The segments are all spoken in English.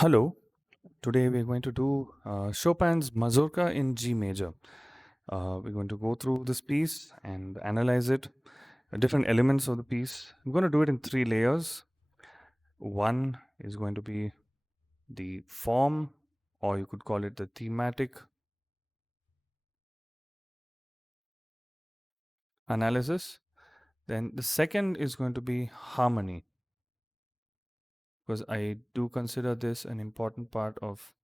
Hello, today we're going to do Chopin's Mazurka in G major. We're going to go through this piece and analyze it, different elements of the piece. I'm going to do it in three layers. One is going to be the form, or you could call it the thematic analysis. Then the second is going to be harmony, because I do consider this an important part of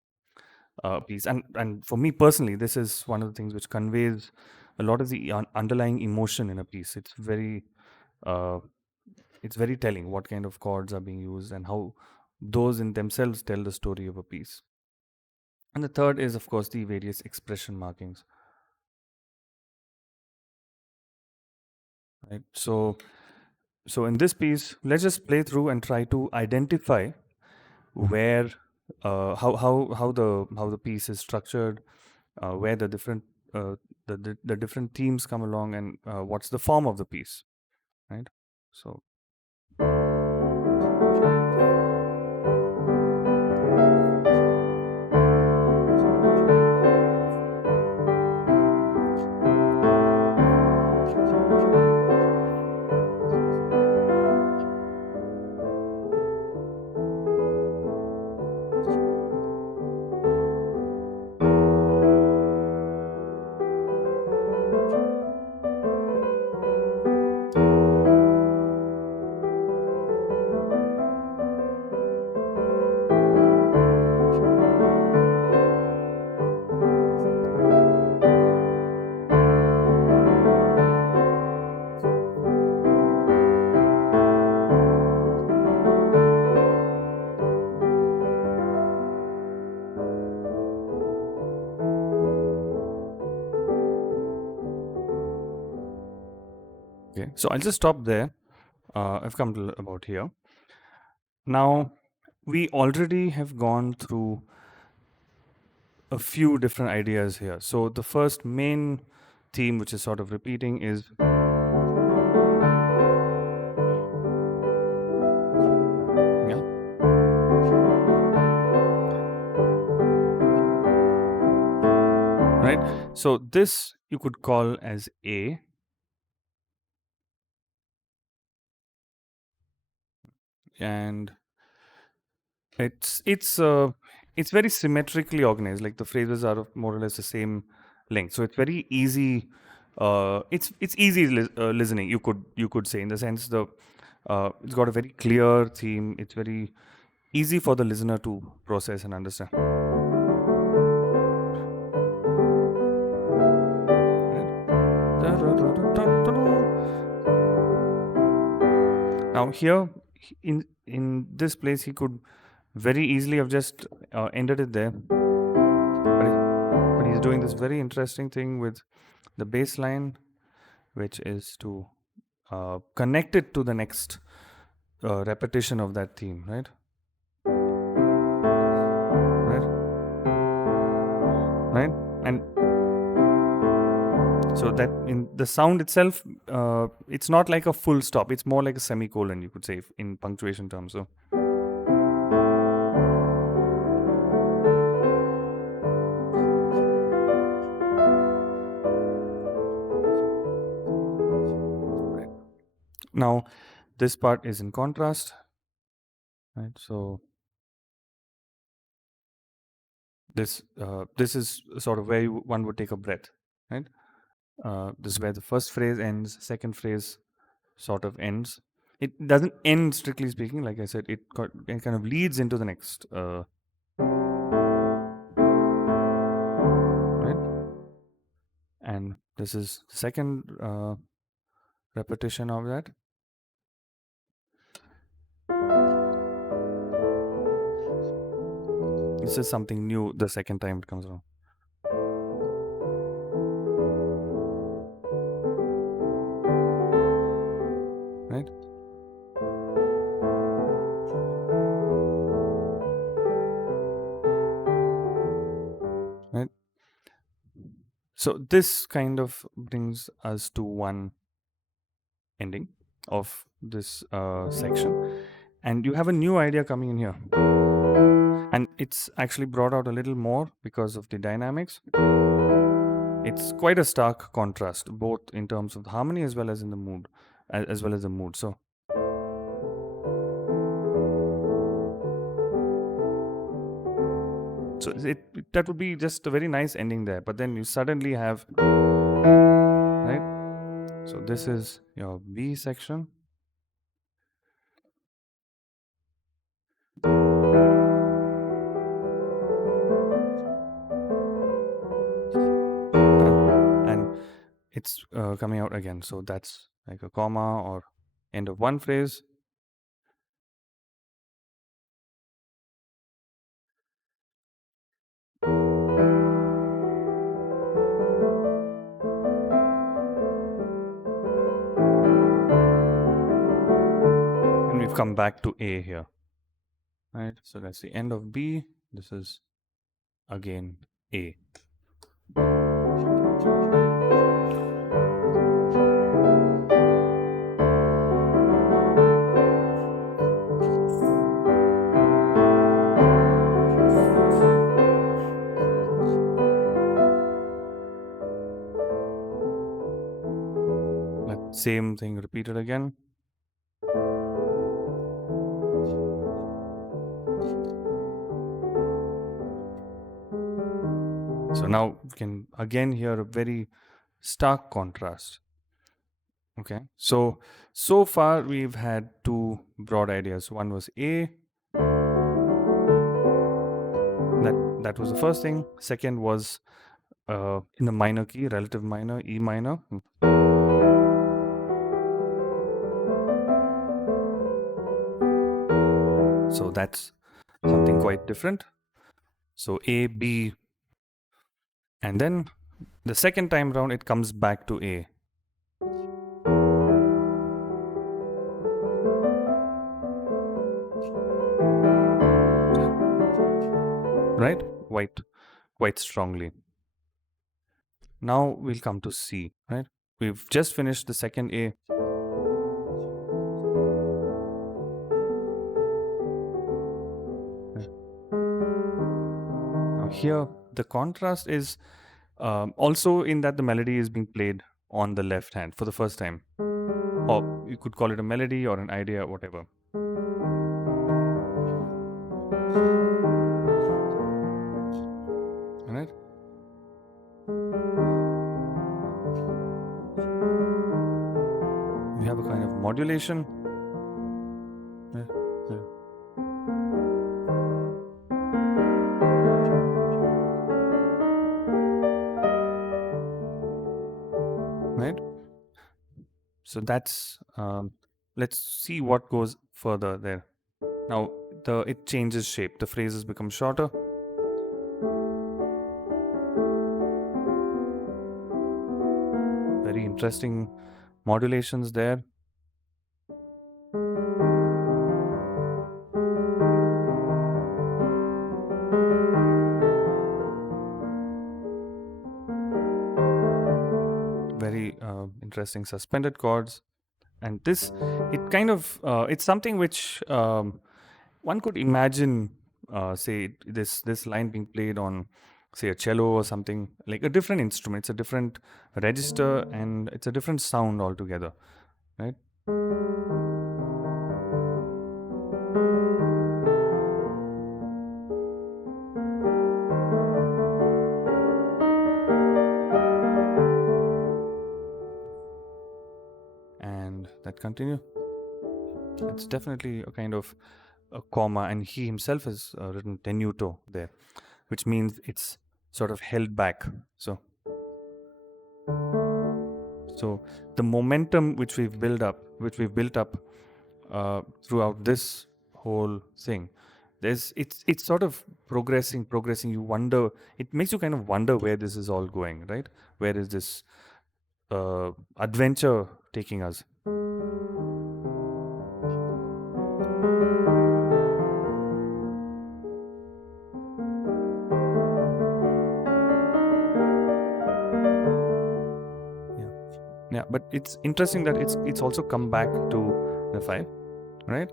piece. And for me personally, this is one of the things which conveys a lot of the underlying emotion in a piece. Uh, it's very telling what kind of chords are being used and how those in themselves tell the story of a piece. And the third is, of course, the various expression markings. Right. So in this piece, let's just play through and try to identify where how the piece is structured, where the different themes come along, and what's the form of the piece, right? So okay, so I'll just stop there. I've come to about here. Now we already have gone through a few different ideas here. So the first main theme, which is sort of repeating, is yeah, right. So this you could call as A, and it's very symmetrically organized. Like the phrases are of more or less the same length, so it's very easy. It's easy listening. You could say, in the sense, the it's got a very clear theme. It's very easy for the listener to process and understand. Now here, in this place, he could very easily have just ended it there, but he's doing this very interesting thing with the bass line, which is to connect it to the next repetition of that theme, right? Right, right, and so that in the sound itself, it's not like a full stop. It's more like a semicolon, you could say, in punctuation terms. So right. Now this part is in contrast, right? So this is sort of where one would take a breath, right? This is where the first phrase ends, second phrase sort of ends. It doesn't end, strictly speaking. Like I said, it kind of leads into the next, right? And this is the second repetition of that. This is something new the second time it comes around. Right? Right? So this kind of brings us to one ending of this section. And you have a new idea coming in here. And it's actually brought out a little more because of the dynamics. It's quite a stark contrast, both in terms of the harmony as well as in the mood, as well as the mood. So that would be just a very nice ending there. But then you suddenly have, right? So this is your B section. And it's coming out again. So that's like a comma or end of one phrase. And we've come back to A here. Right? So that's the end of B. This is again A. Same thing repeated again. So now we can again hear a very stark contrast. Okay, so far we've had two broad ideas. One was A. That was the first thing. Second was in the minor key, relative minor, E minor. So that's something quite different. So A, B, and then the second time round it comes back to A. Right? Quite strongly. Now we'll come to C, right? We've just finished the second A. Now here the contrast is also in that the melody is being played on the left hand for the first time. Or you could call it a melody or an idea, whatever. Alright? We have a kind of modulation. Right? So that's let's see what goes further there. Now it changes shape. The phrases become shorter. Very interesting modulations there. Very interesting suspended chords. And this, it kind of, it's something which one could imagine, say, this line being played on, say, a cello or something, like a different instrument. It's a different register and it's a different sound altogether, right? And that continue. It's definitely a kind of a comma, and he himself has written tenuto there, which means it's sort of held back. So the momentum which we've built up throughout this whole thing, it's sort of progressing. You wonder, it makes you kind of wonder where this is all going, right? Where is this adventure taking us? Yeah, but it's interesting that it's also come back to the 5, right?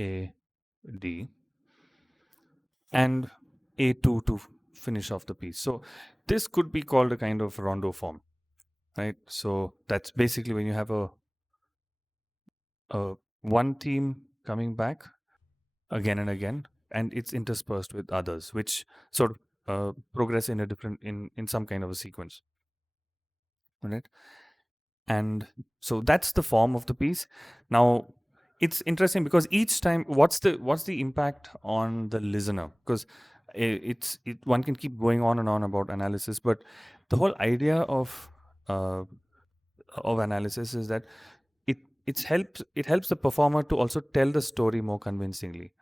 A, D, and A2 to finish off the piece. So this could be called a kind of rondo form, right? So that's basically when you have a one theme coming back again and again, and it's interspersed with others, which sort of progress in a different in some kind of a sequence, right? And so that's the form of the piece. Now it's interesting because each time, what's the impact on the listener? Because one can keep going on and on about analysis, but the whole idea uh, of analysis is that it it helps the performer to also tell the story more convincingly,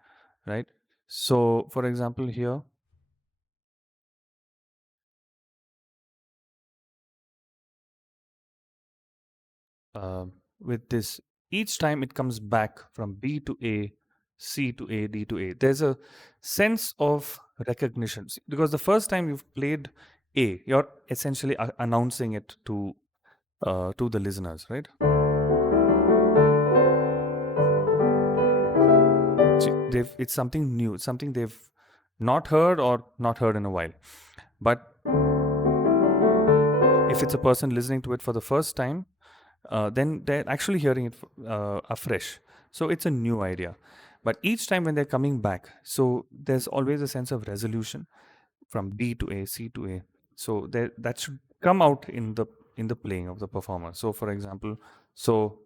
right? So for example here, with this, each time it comes back from B to A, C to A, D to A, there's a sense of recognition. Because the first time you've played A, you're essentially announcing it to the listeners, right? It's something new, it's something they've not heard or not heard in a while. But if it's a person listening to it for the first time, then they're actually hearing it afresh. So it's a new idea. But each time when they're coming back, so there's always a sense of resolution from B to A, C to A. So that should come out in the playing of the performer. So for example, so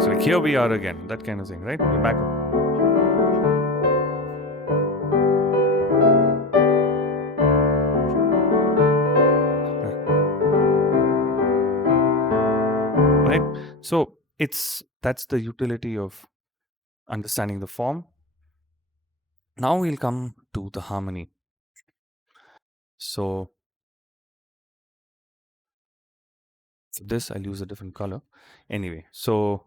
so like here we are again, that kind of thing, right? We're back. Right. So that's the utility of understanding the form. Now we'll come to the harmony. So for this, I'll use a different color. Anyway, so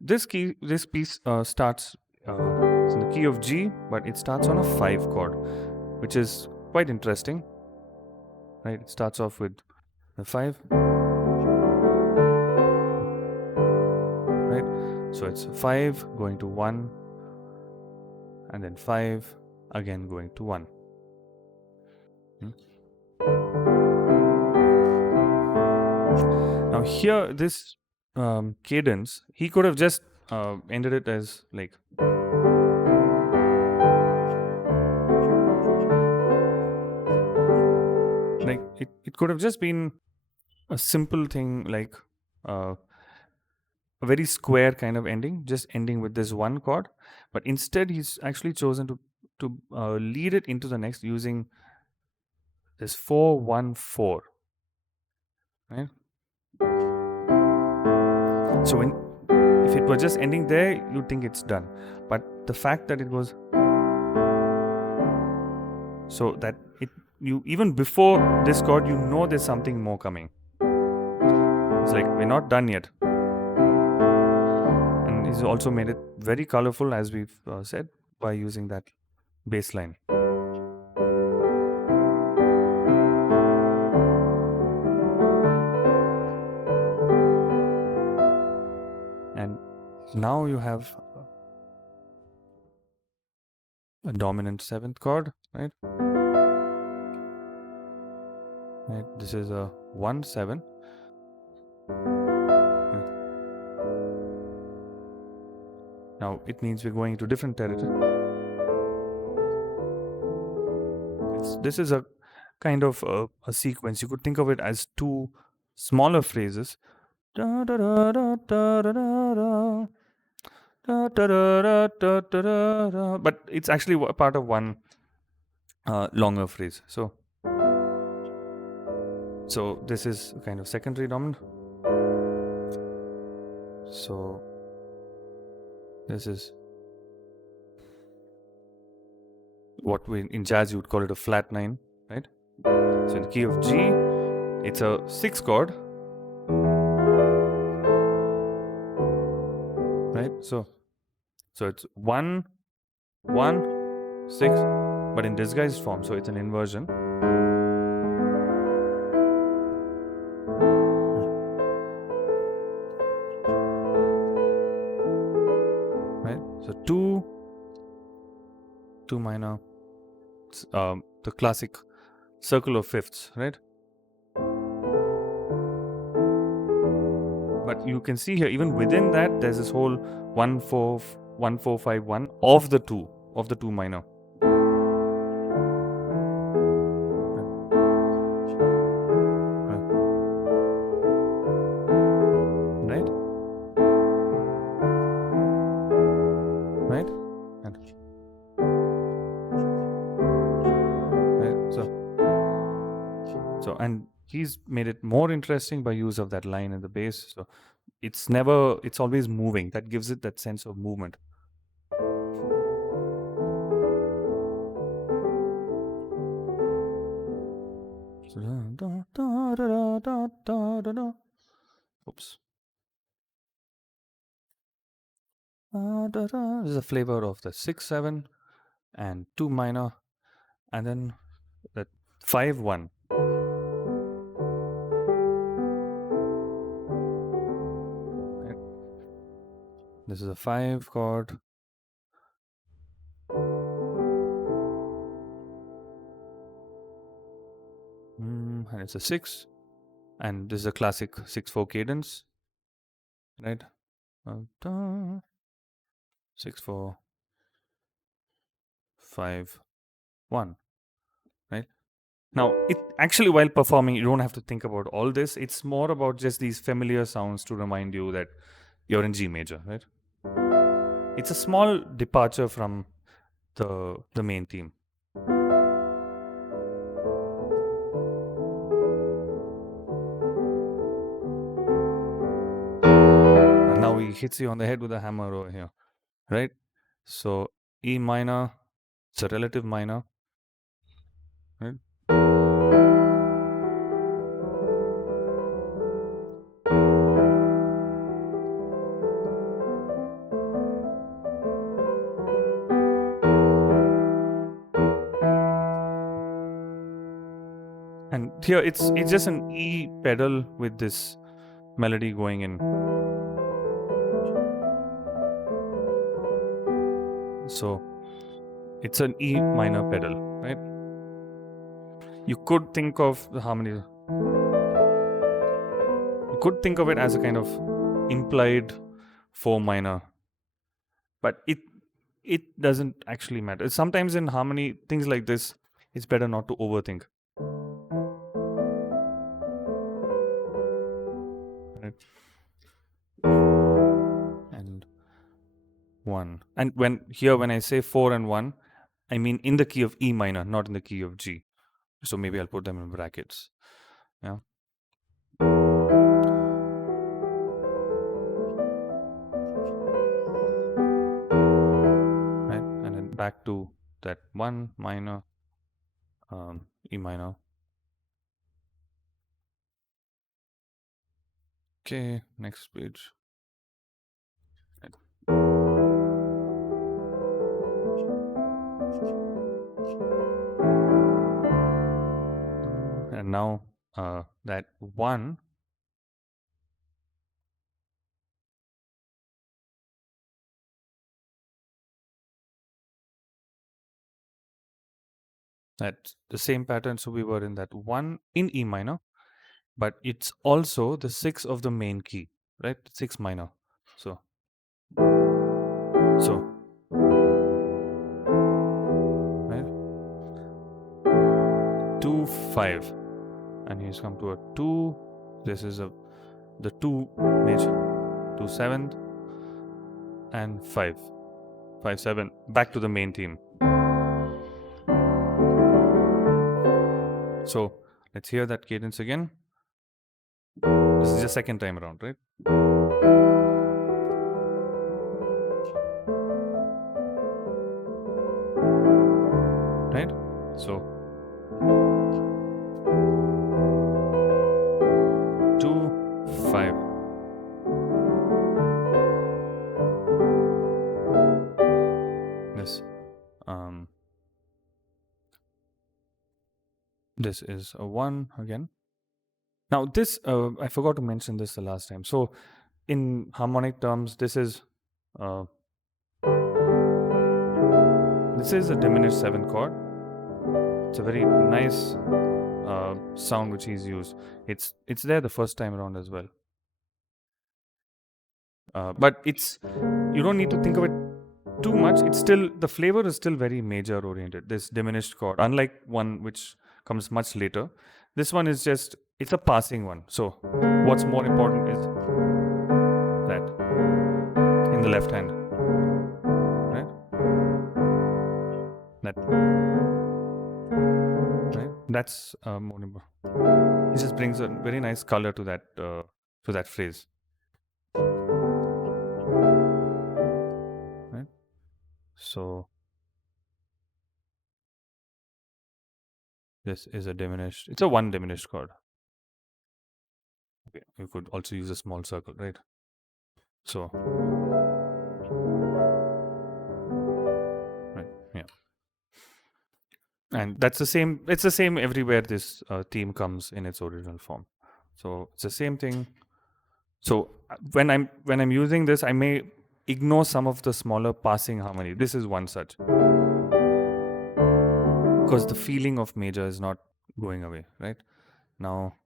this piece starts. It's in the key of G, but it starts on a 5 chord, which is quite interesting, right? It starts off with the 5, right? So it's 5 going to 1, and then 5 again going to 1. Now here, this cadence, he could have just ended it as like, it could have just been a simple thing, like a very square kind of ending, just ending with this one chord. But instead, he's actually chosen to lead it into the next using this 4-1-4, right? So if it were just ending there, you'd think it's done. But the fact that it was so that you even before this chord, you know there's something more coming. It's like we're not done yet. And he's also made it very colorful, as we've said, by using that bass line. And now you have a dominant 7th chord, right? Right. This is a 1-7. Right. Now it means we're going into different territory. This is a kind of a sequence. You could think of it as 2 smaller phrases. But it's actually a part of one longer phrase. So this is kind of secondary dominant. So this is what in jazz you would call it a flat 9, right? So in the key of G, it's a 6 chord, right? So it's 1, 1, 6, but in disguised form. So it's an inversion. 2 minor, the classic circle of fifths, right? But you can see here, even within that, there's this whole 1 4 1 4 5 1 of the 2 minor. Right? Right? And right? So and he's made it more interesting by use of that line in the bass. So it's always moving. That gives it that sense of movement. Oops. This is a flavor of the 6 7 and 2 minor, and then that 5 1. Right? This is a 5 chord. And it's a 6, and this is a classic 6/4 cadence, right? 6/4 5 1, right? Now, it actually, while performing, you don't have to think about all this. It's more about just these familiar sounds to remind you that you're in G major, right? It's a small departure from the main theme. And now he hits you on the head with a hammer over here, right? So E minor, it's a relative minor, right? And here it's just an E pedal with this melody going in. So it's an E minor pedal, right? You could think of the harmony. You could think of it as a kind of implied 4 minor, but it doesn't actually matter. Sometimes in harmony, things like this, it's better not to overthink. Right? And 1. And when I say 4 and 1, I mean in the key of E minor, not in the key of G. So maybe I'll put them in brackets. Yeah. Right? And then back to that 1 minor, E minor. Okay, next page. Right. And now that 1, that's the same pattern. So we were in that 1 in E minor, but it's also the 6 of the main key, right? 6 minor. So 2 5, and he's come to a 2. This is the 2 major, 2 7th, and 5 7, back to the main theme. So let's hear that cadence again. This is the second time around, right? Right? So 2 5. This is a 1 again. Now this, I forgot to mention this the last time. So in harmonic terms, this is This is a diminished 7 chord. It's a very nice sound which he's used. It's there the first time around as well. But it's, you don't need to think of it too much. It's still, the flavor is still very major oriented, this diminished chord, unlike one which comes much later. This one is just, it's a passing one. So what's more important is that in the left hand, right? That, right? That's more important. It just brings a very nice color to that phrase. Right? So this is a diminished, it's a one diminished chord. Okay, you could also use a small circle, right? So, right, yeah. And that's the same, it's the same everywhere this theme comes in its original form. So it's the same thing. So when I'm using this, I may ignore some of the smaller passing harmony. This is one such. Because the feeling of major is not going away, right? Now,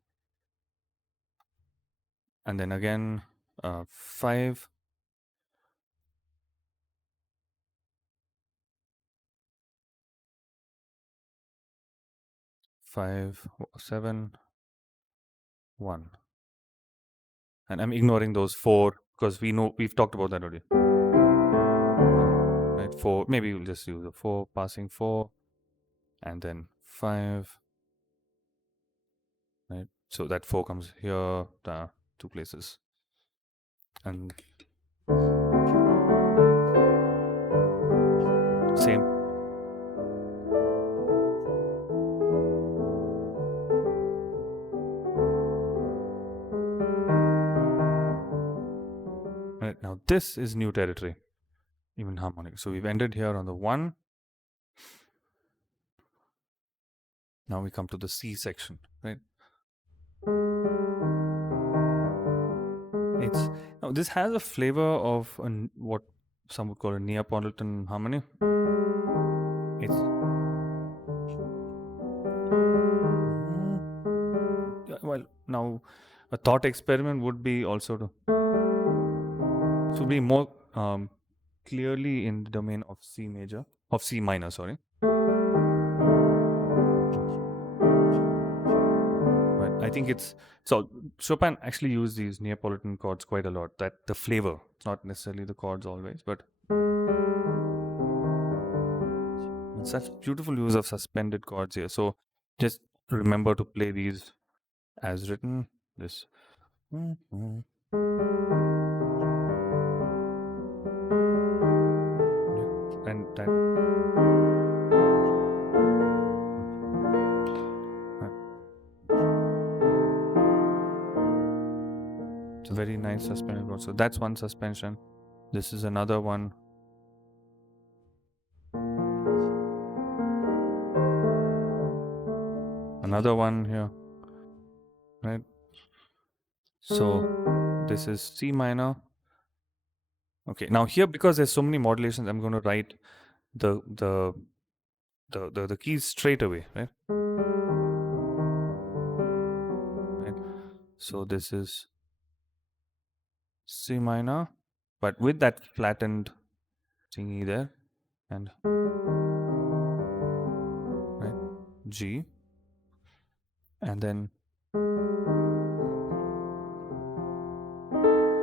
and then again, 5, 5, 7, 1. And I'm ignoring those 4 because we know we've talked about that already. Right, 4. Maybe we'll just use a 4, passing 4, and then 5. Right, so that 4 comes here, 2 places, and same. Right, now this is new territory, even harmonic. So we've ended here on the 1. Now we come to the C section, right? It's, now this has a flavor of what some would call a Neapolitan harmony. It's, well, now a thought experiment would be also to be more clearly in the domain of C major, of C minor, sorry. But I think it's, so Chopin actually used these Neapolitan chords quite a lot. That the flavor, not necessarily the chords always, but such beautiful use of suspended chords here. So just remember to play these as written. This. And that. It's a very nice suspended chord. So that's one suspension. This is another one. Another one here. Right? So this is C minor. Okay, now here, because there's so many modulations, I'm going to write the keys straight away, right? Right. So this is C minor, but with that flattened thingy there, and right, G, and then,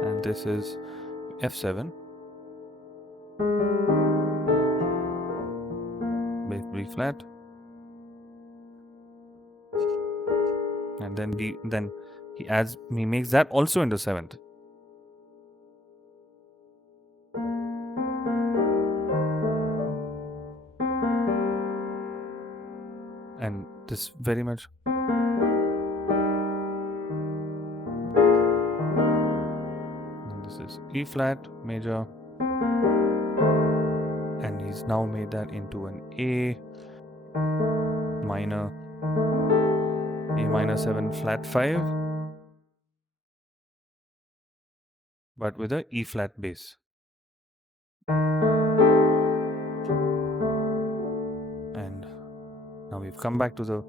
and this is F7, B flat, and then he makes that also into 7th. And this very much, and this is E flat major, and he's now made that into an A minor, A minor 7 flat 5, but with a E flat bass. we've come back to the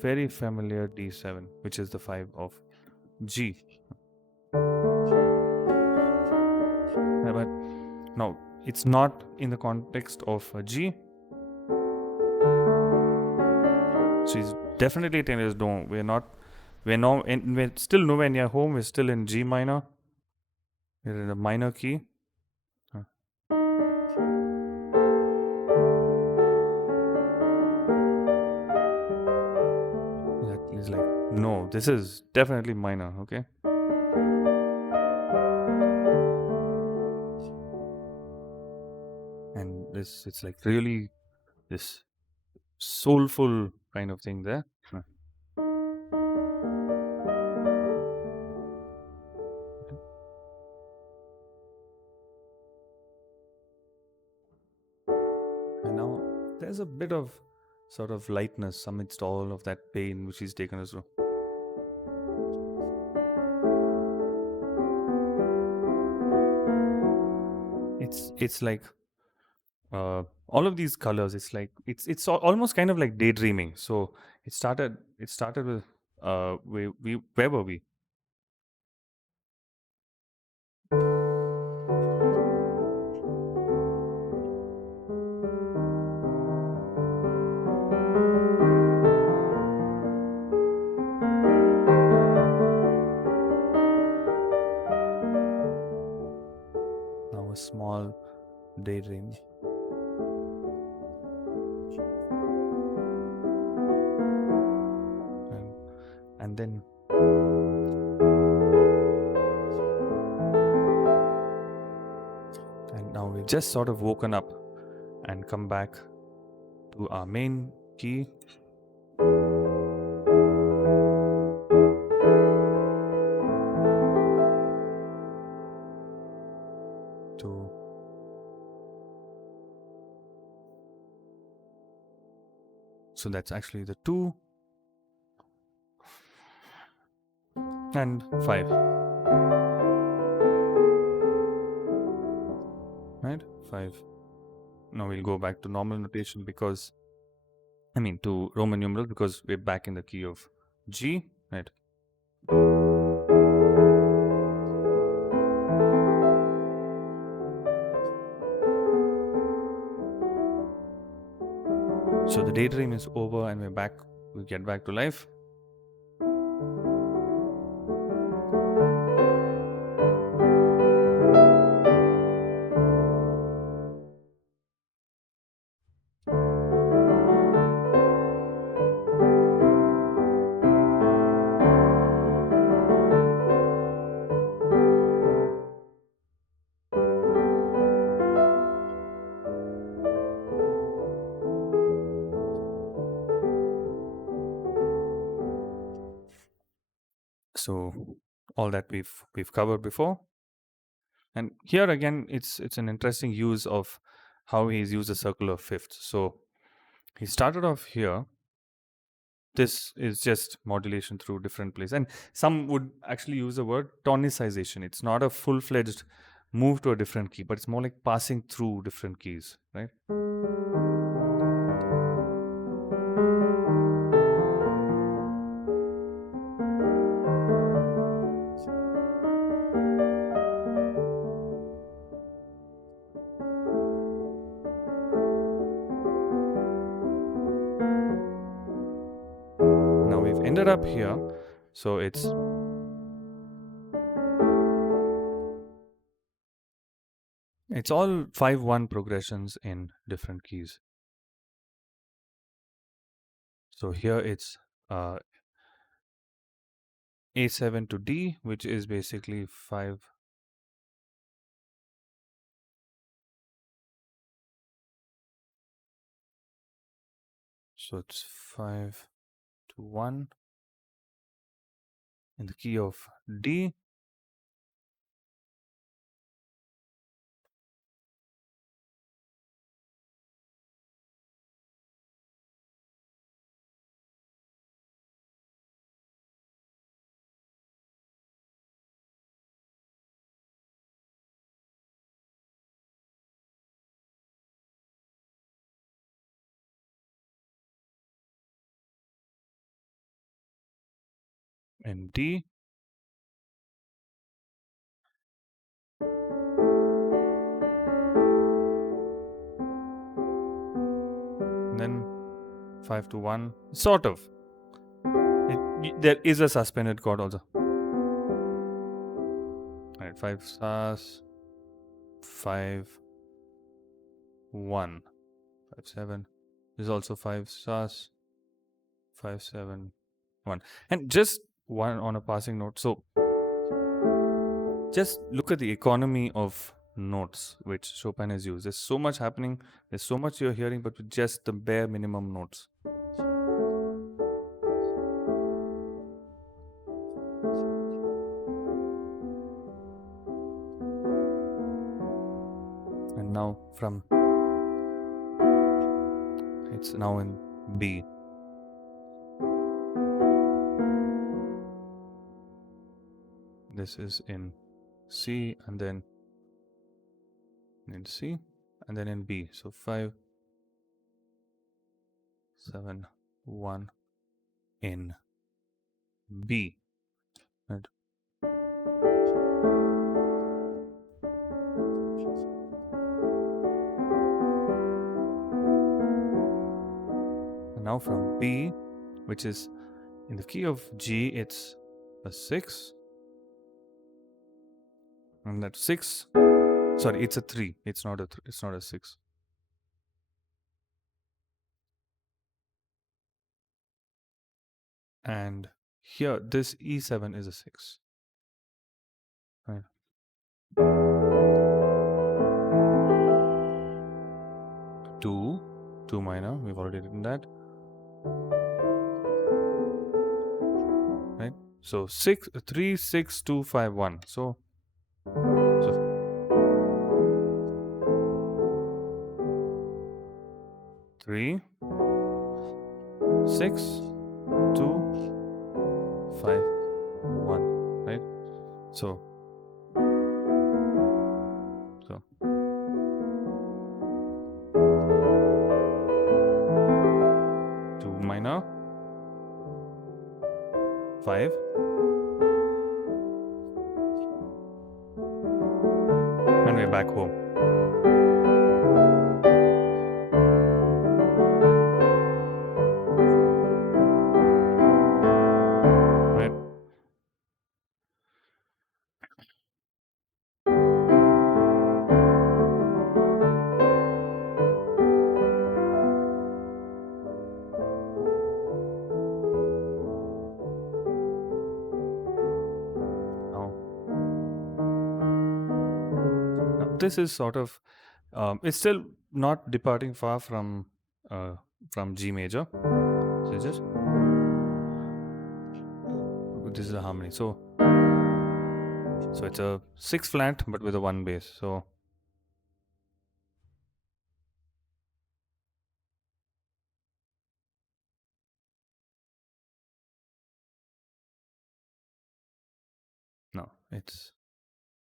very familiar D7, which is the 5 of G. But now it's not in the context of a G. She's definitely telling us no, we're still nowhere near home, we're still in G minor. We're in a minor key. That is like, no, this is definitely minor, okay? And it's like really this soulful kind of thing there. And now there's a bit of sort of lightness amidst all of that pain which he's taken us through. It's like all of these colors. It's like almost kind of like daydreaming. So it started with where were we? Now a small daydream. And then and now we've just sort of woken up and come back to our main key. To so that's actually the 2 and 5. Right? 5. Now we'll go back to normal notation because to Roman numerals because we're back in the key of G, right? So the daydream is over and we're back. We get back to life. So all that we've covered before. And here again, it's an interesting use of how he's used the circular fifths. So he started off here. This is just modulation through different places. And some would actually use the word tonicization. It's not a full-fledged move to a different key, but it's more like passing through different keys, right? Now we've ended up here. So it's all 5-1 progressions in different keys. So here it's A7 to D, which is basically 5. So it's 5 to 1 in the key of D. in D, and then 5 to 1, sort of. There is a suspended chord also. Right, 5 stars, 5, 1, 5, 7. There's also 5 stars, 5, 7, 1. And just one on a passing note. So just look at the economy of notes which Chopin has used. There's so much happening, there's so much you're hearing, but with just the bare minimum notes. And now from it's now in B. This is in C, and then in C, and then in B. So 5, 7, 1 in B. Right. And now from B, which is in the key of G, it's a 6. And that 6, sorry, it's a 3. It's not a it's not a 6. And here, this E7 is a 6. Right. 2 minor, we've already written that. Right. So 6, 3, 6, 2, 5, 1. So 3, 6, 2, 5, 1. Right. So 2 minor, 5, and we're back home. Right. Now this is sort of it's still not departing far from G major. So just this is a harmony. So it's a 6 flat but with a 1 bass. So no, it's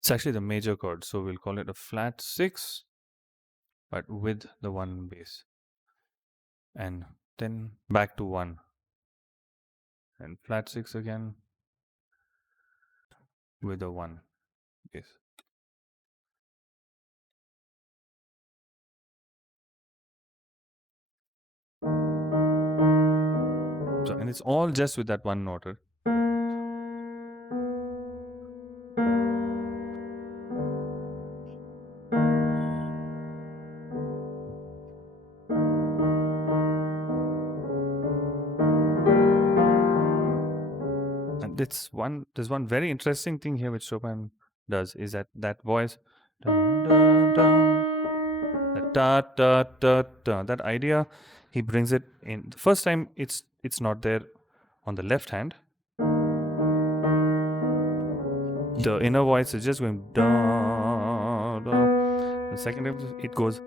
actually the major chord. So we'll call it a flat 6 but with the 1 bass. And then back to 1. And flat 6 again with a 1 bass. So, and it's all just with that one note. And there's one very interesting thing here which Chopin does is that voice, dun, dun, dun, that da da da da, that idea, he brings it in. The first time it's not there on the left hand. The inner voice is just going da da. The second time it goes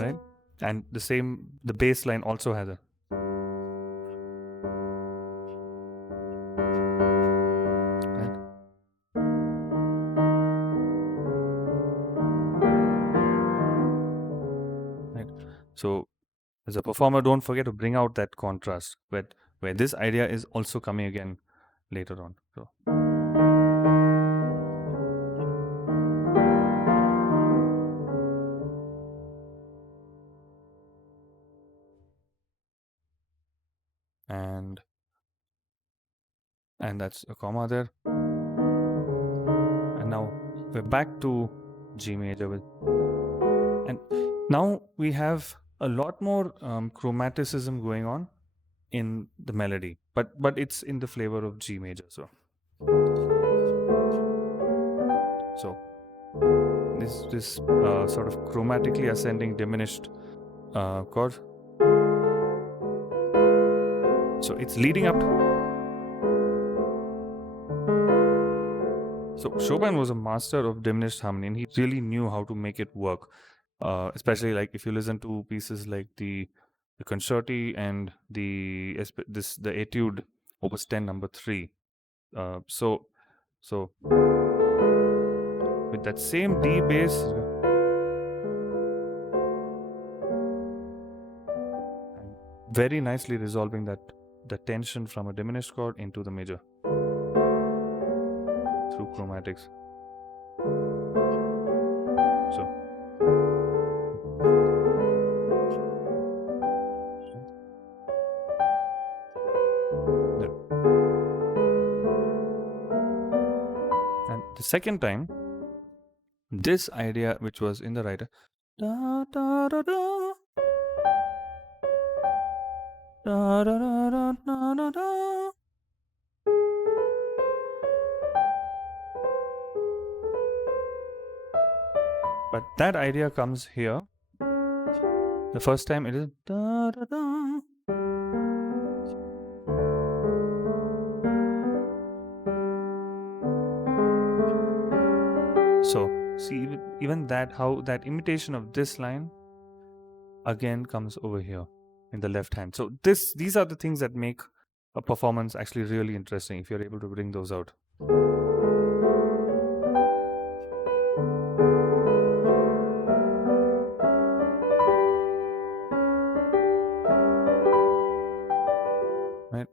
right, and the bass line also has a. So as a performer, don't forget to bring out that contrast. But where this idea is also coming again later on. So and that's a comma there, and now we're back to G major and now we have a lot more chromaticism going on in the melody, but it's in the flavor of G major. So this sort of chromatically ascending diminished chord. So it's leading up. So Chopin was a master of diminished harmony, and he really knew how to make it work. Especially like if you listen to pieces like the concerti and the etude opus 10 number 3. So with that same D bass, and very nicely resolving the tension from a diminished chord into the major through chromatics. So and the second time, this idea which was in the writer, da, da, da, da, da, da, da, da, da, da. But that idea comes here. The first time it is da, da, da. So see even that, how that imitation of this line again comes over here in the left hand. So these are the things that make a performance actually really interesting if you're able to bring those out. Right.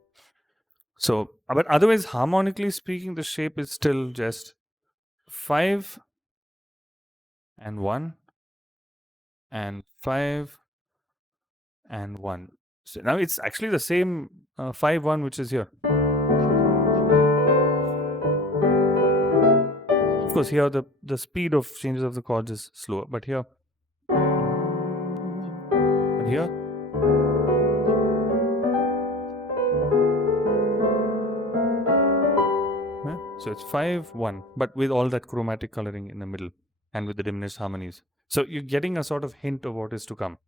So, but otherwise, harmonically speaking, the shape is still just 5 and 1 and 5 and 1. So now it's actually the same 5 1 which is here. Of course, here the speed of changes of the chords is slower, but here, yeah, so it's 5 1, but with all that chromatic coloring in the middle and with the diminished harmonies. So you're getting a sort of hint of what is to come.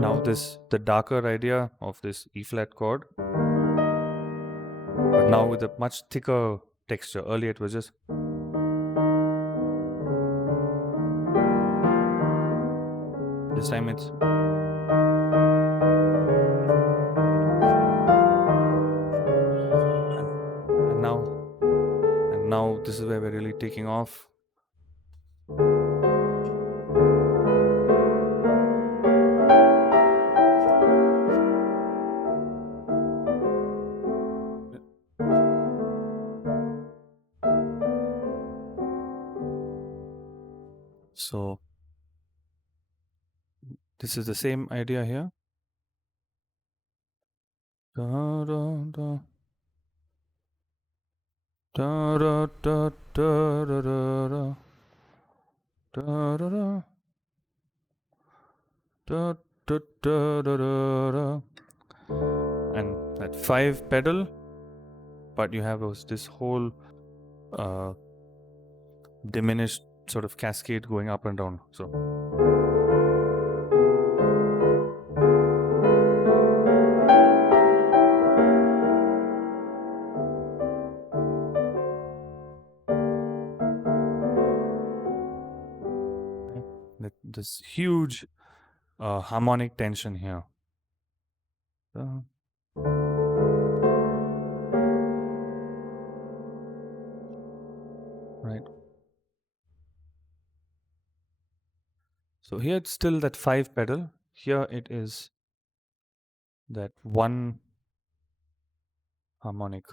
Now the darker idea of this E flat chord, but now with a much thicker texture. Earlier it was just, this time it's, and now this is where we're really taking off. So this is the same idea here. Da, da, da. Da, da, da, da, da, da, da, da, da, da, da, da, da, da, da. And that 5 pedal, but you have this whole diminished sort of cascade going up and down. So this huge harmonic tension here. Right. So here it's still that 5 pedal. here it is that one harmonic,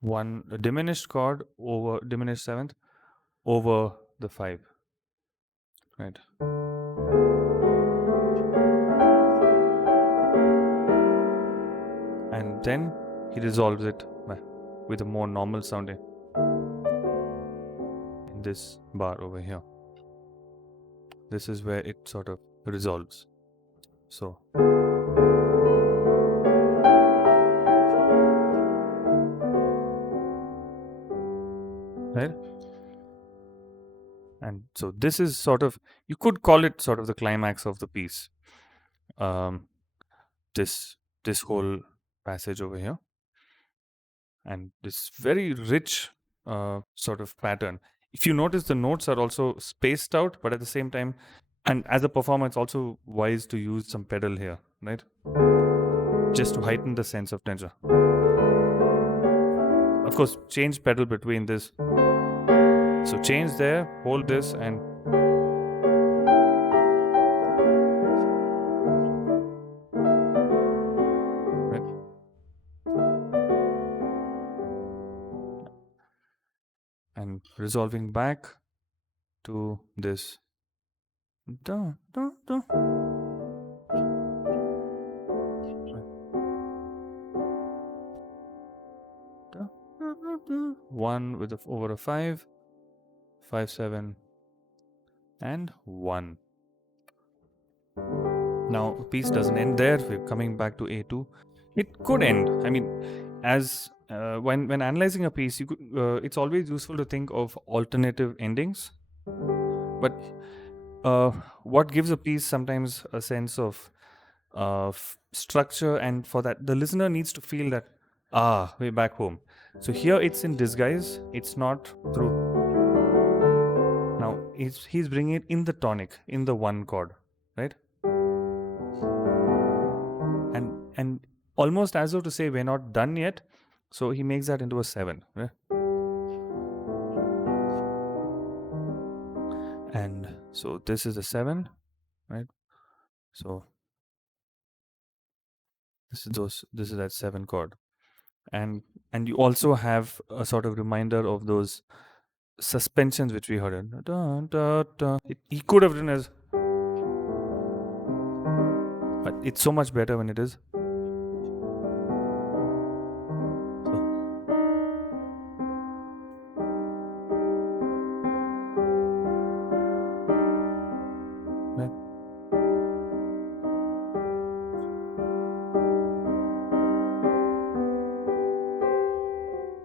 one diminished chord over diminished seventh over the 5, right? And then he resolves it with a more normal sounding in this bar over here. This is where it sort of resolves. So right, and so this is sort of, you could call it sort of the climax of the piece. Um, this whole passage over here, and this very rich sort of pattern. If you notice, the notes are also spaced out, but at the same time, and as a performer, it's also wise to use some pedal here, right? Just to heighten the sense of tension. Of course, change pedal between this. So change there, hold this, and right. And resolving back to this. Da, da, da. Da, da, da, da. 1 with over a 5, 5, 7, and 1. Now, the piece doesn't end there. We're coming back to A2. It could end. I mean, as when analyzing a piece, you could, it's always useful to think of alternative endings. But what gives a piece sometimes a sense of structure, and for that, the listener needs to feel that, we're back home. So here it's in disguise. It's not through. Now he's bringing it in the tonic, in the 1 chord, right? And almost as though to say we're not done yet, so he makes that into a 7, right? And so this is a 7, right? So this is that 7 chord, and you also have a sort of reminder of those suspensions which we heard. Da, da, da. He could have written as, but it's so much better when it is. Right.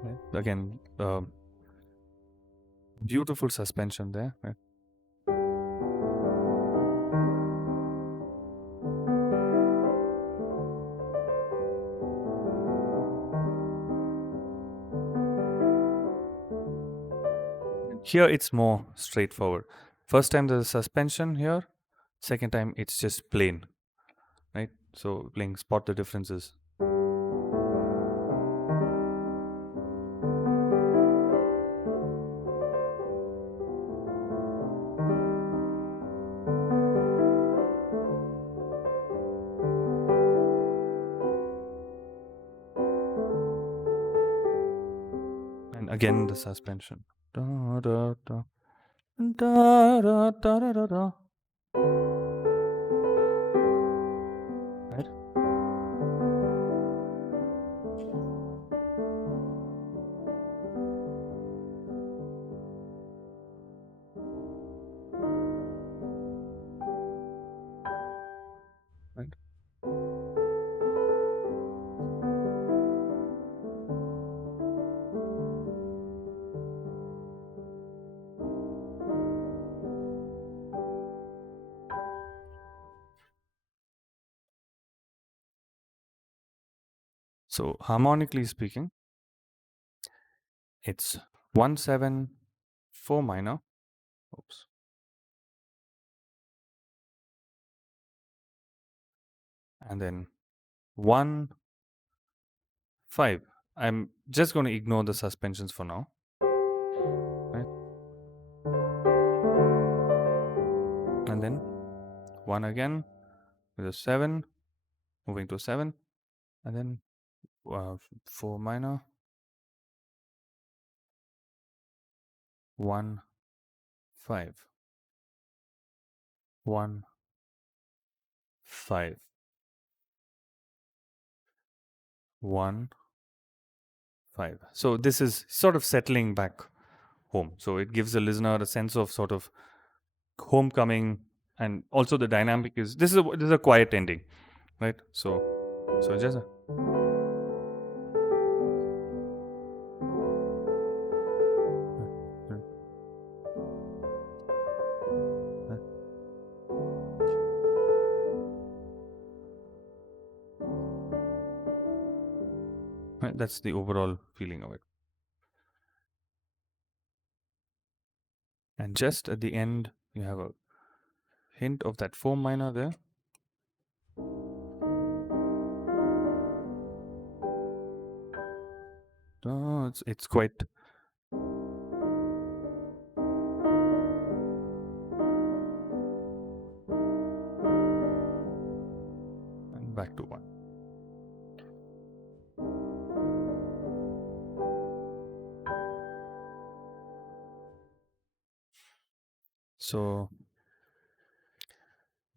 Right. Again, beautiful suspension there, right? Here it's more straightforward. First time there's a suspension here, second time it's just plain, right? So playing spot the differences. And again the suspension. Da, da, da. Da, da, da, da, da, da. Right? Right. So harmonically speaking, it's 1 7 4 minor. Oops. And then 1 5. I'm just going to ignore the suspensions for now. Right? and then 1 again with a 7, moving to 7, and then 4 minor, 1, 5, 1, 5, 1, 5. So this is sort of settling back home. So it gives the listener a sense of sort of homecoming, and also the dynamic is this is a quiet ending, right? So just right, that's the overall feeling of it. And just at the end, you have a hint of that 4 minor there. Oh, it's quite. And back to 1. So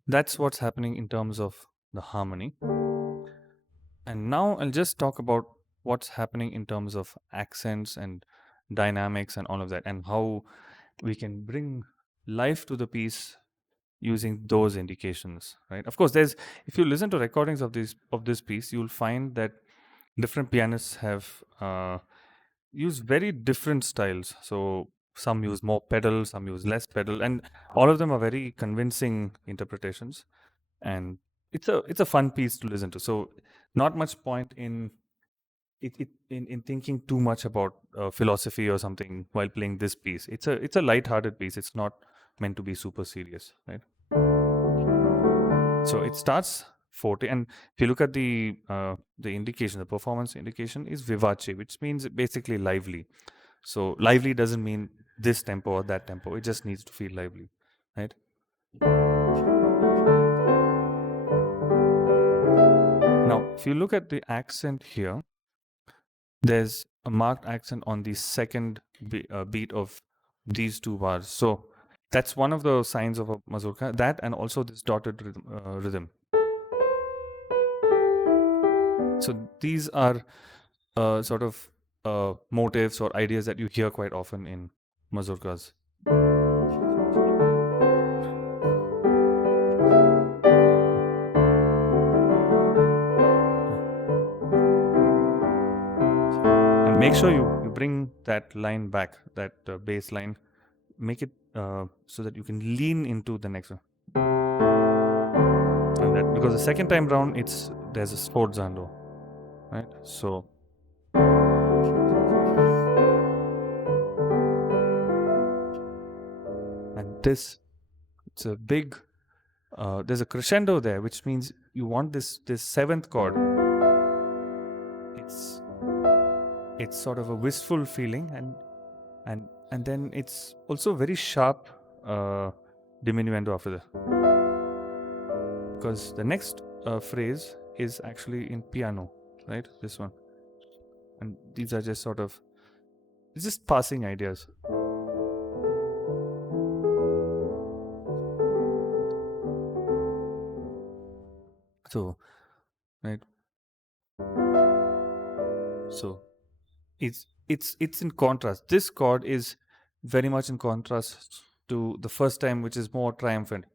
that's what's happening in terms of the harmony. And now I'll just talk about what's happening in terms of accents and dynamics and all of that, and how we can bring life to the piece using those indications, right? Of course, there's if you listen to recordings of this piece, you'll find that different pianists have used very different styles. So some use more pedal, some use less pedal, and all of them are very convincing interpretations. And it's a fun piece to listen to. So not much point in thinking too much about philosophy or something while playing this piece. It's a light-hearted piece. It's not meant to be super serious, right? So it starts forte, and if you look at the indication, the performance indication is vivace, which means basically lively. So lively doesn't mean this tempo or that tempo. It just needs to feel lively, right? Now, if you look at the accent here, there's a marked accent on the second beat of these two bars. So that's one of the signs of a mazurka. That and also this dotted rhythm. So these are sort of motifs or ideas that you hear quite often in mazurkas. And make sure you bring that line back, that bass line, make it so that you can lean into the next one. And that, because the second time round, there's a sforzando, right? So and this, it's a big. There's a crescendo there, which means you want this seventh chord. It's sort of a wistful feeling, and then it's also very sharp diminuendo after that, because the next phrase is actually in piano, right? This one, and these are just sort of, it's just passing ideas. So, right. So it's in contrast. This chord is very much in contrast to the first time, which is more triumphant.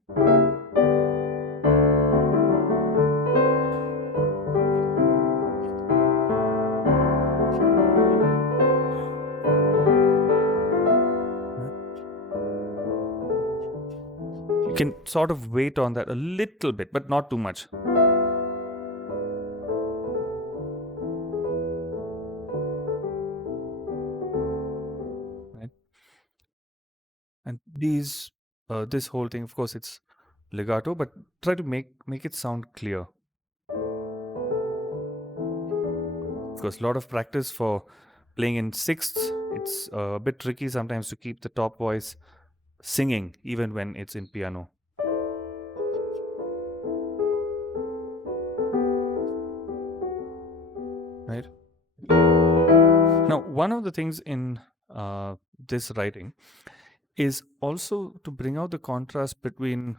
You can sort of wait on that a little bit, but not too much. Right? And this whole thing, of course, it's legato, but try to make it sound clear. Of course, a lot of practice for playing in sixths. It's a bit tricky sometimes to keep the top voice singing, even when it's in piano. right? Now, one of the things in this writing is also to bring out the contrast between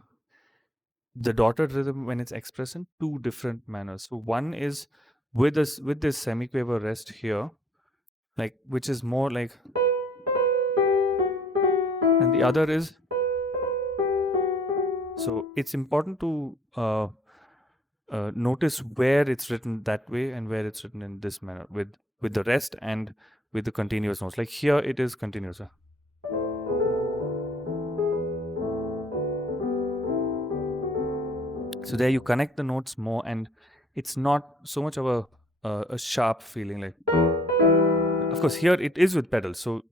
the dotted rhythm when it's expressed in two different manners. So one is with this semiquaver rest here, like which is more like, and the other is, so it's important to notice where it's written that way and where it's written in this manner with the rest and with the continuous notes. Like here it is continuous. So there you connect the notes more, and it's not so much of a sharp feeling. Like, of course, here it is with pedals. So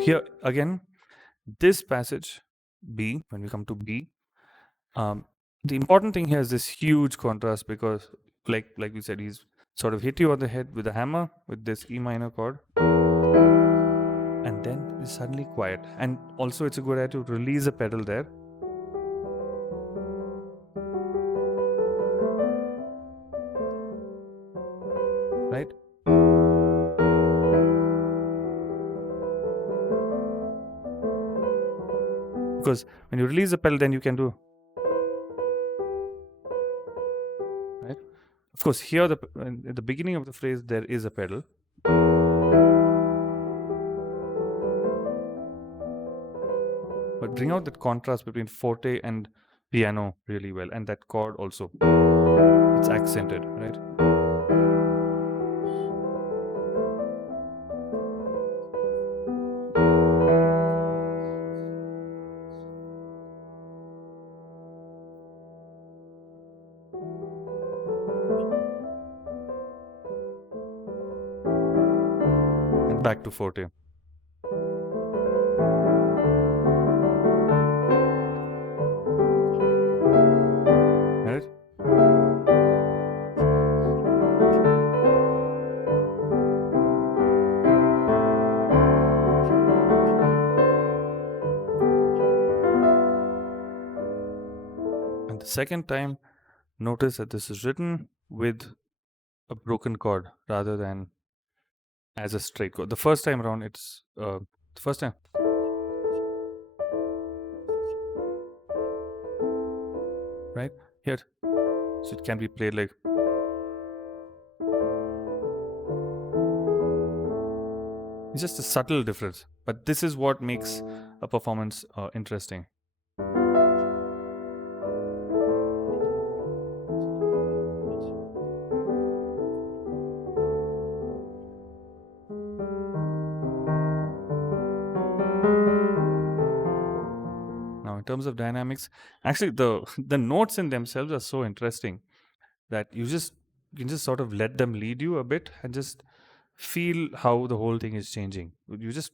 here again, this passage B, when we come to B, the important thing here is this huge contrast, because like we said, he's sort of hit you on the head with a hammer with this E minor chord, and then it's suddenly quiet. And also it's a good idea to release a pedal there, right? Because when you release the pedal, then you can do, right? Of course, here at the beginning of the phrase there is a pedal, but bring out that contrast between forte and piano really well, and that chord also, it's accented, right? And back to forte, right? And the second time, notice that this is written with a broken chord rather than as a straight chord. The first time around, it's the first time, right? Here, so it can be played like, it's just a subtle difference, but this is what makes a performance interesting. Now, in terms of dynamics, actually the notes in themselves are so interesting that you can just sort of let them lead you a bit and just feel how the whole thing is changing. You just,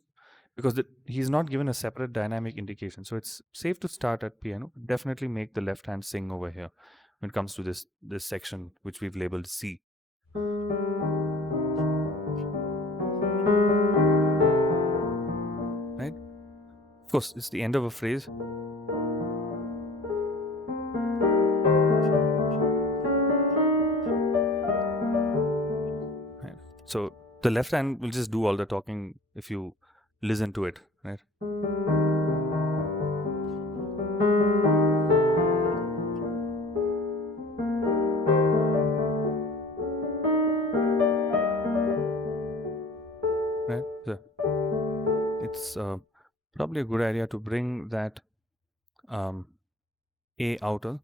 because he's not given a separate dynamic indication, so it's safe to start at piano. Definitely make the left hand sing over here when it comes to this section which we've labeled C. Right? Of course, it's the end of a phrase. Right? So the left hand will just do all the talking if you listen to it, right? Right? So it's probably a good idea to bring that A outer,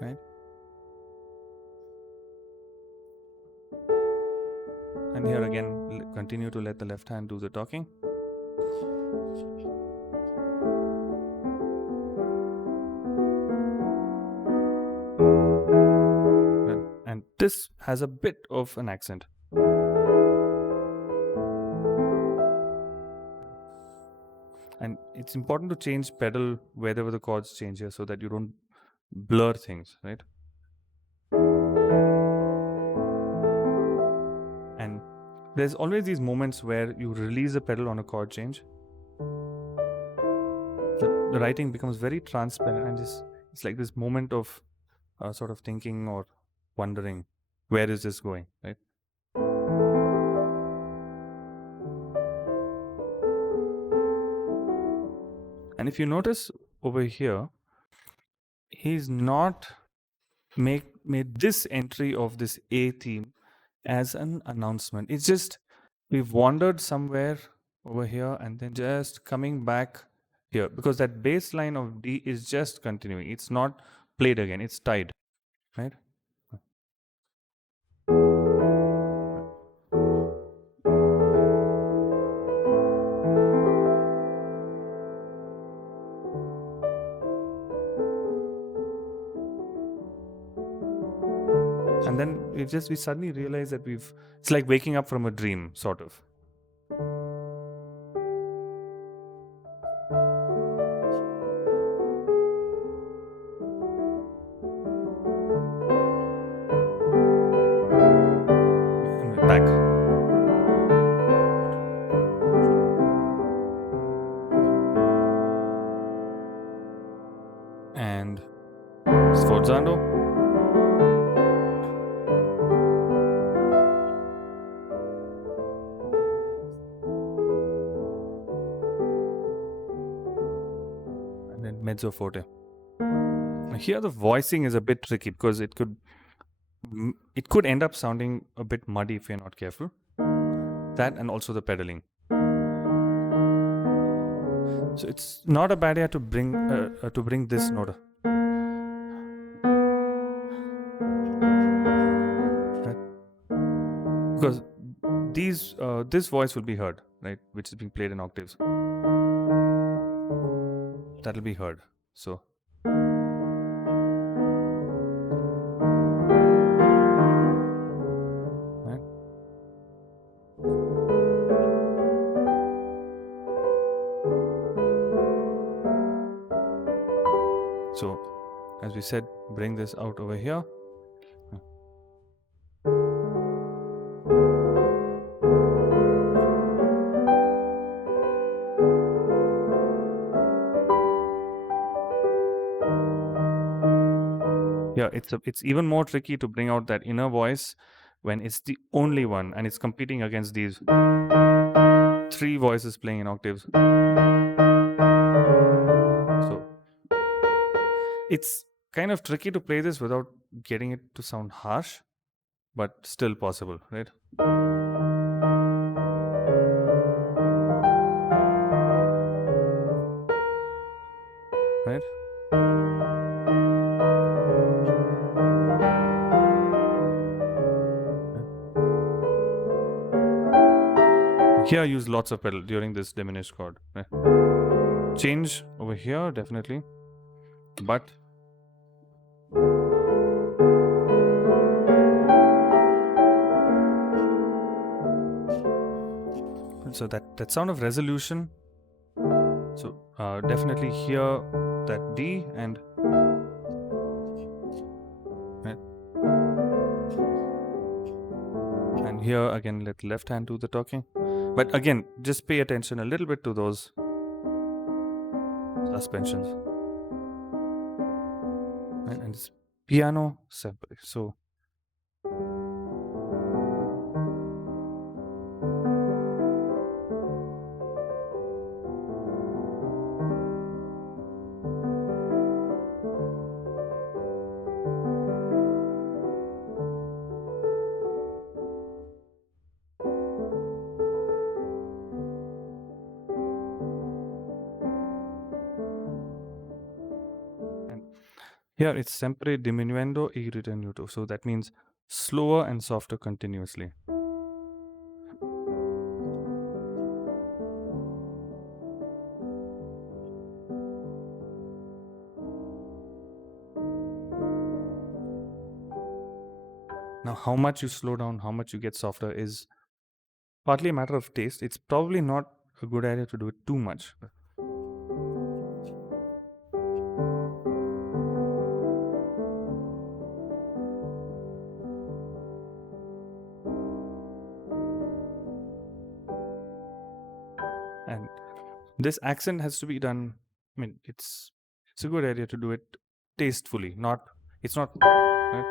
right? And here again, continue to let the left hand do the talking. And this has a bit of an accent. And it's important to change pedal wherever the chords change here so that you don't blur things, right? And there's always these moments where you release the pedal on a chord change the writing becomes very transparent, and it's like this moment of sort of thinking or wondering, where is this going, right? And if you notice over here, he's not made this entry of this A theme as an announcement. It's just we've wandered somewhere over here and then just coming back here, because that bass line of D is just continuing. It's not played again, it's tied, right? And then we suddenly realize that it's like waking up from a dream, sort of. Back. And sforzando. And then mezzo forte. Now here the voicing is a bit tricky because it could end up sounding a bit muddy if you're not careful. That, and also the pedaling. So it's not a bad idea to bring this note. Right? Because this voice will be heard, right? Which is being played in octaves. That'll be heard. So right? So as we said, bring this out over here. Yeah, it's even more tricky to bring out that inner voice when it's the only one and it's competing against these three voices playing in octaves. So it's kind of tricky to play this without getting it to sound harsh, but still possible, right? Right? Here I use lots of pedal during this diminished chord. Right? Change over here, definitely. But so that sound of resolution. So definitely here that D and right? And here again let left hand do the talking. But again, just pay attention a little bit to those suspensions. Right? And it's piano sempre. So here it's sempre diminuendo e ritenuto. So that means slower and softer continuously. Now, how much you slow down, how much you get softer is partly a matter of taste. It's probably not a good idea to do it too much. And this accent has to be done I mean, it's a good idea to do it tastefully. Not it's not right.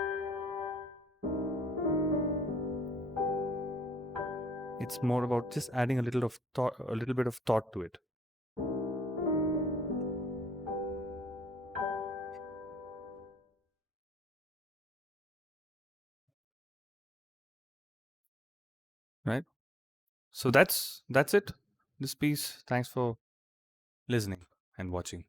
It's more about just adding a little of thought, a little bit of thought to it, right? So that's it. This piece. Thanks for listening and watching.